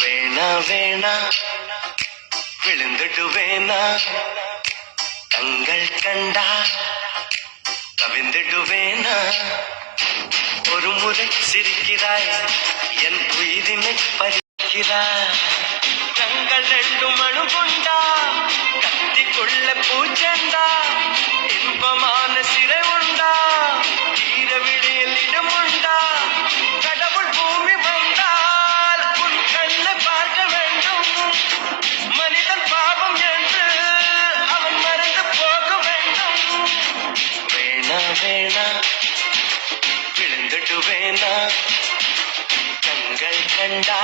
வேணா வேணா விழுந்துடுவேனா தங்கள் கண்டா கவிழ்ந்துடுவேனா ஒரு முறை சிரிக்கிறாய் என் உயிரினை பறிக்கிறாய் கண்கள் ரெண்டும் அணுகுண்டா கத்தி கொள்ள பூச்செண்டா இன்பமான சிறை உண்டா தீர விடையில் இடம் உண்டா கடவுள் பூமி வந்தால் உன் கண்ணை பார்க்க வேண்டும் மனிதன் பாவம் என்று அவன் மறந்து போக வேண்டும் வேணா வேணா விழுந்துடுவேனா கண்கள் கண்டா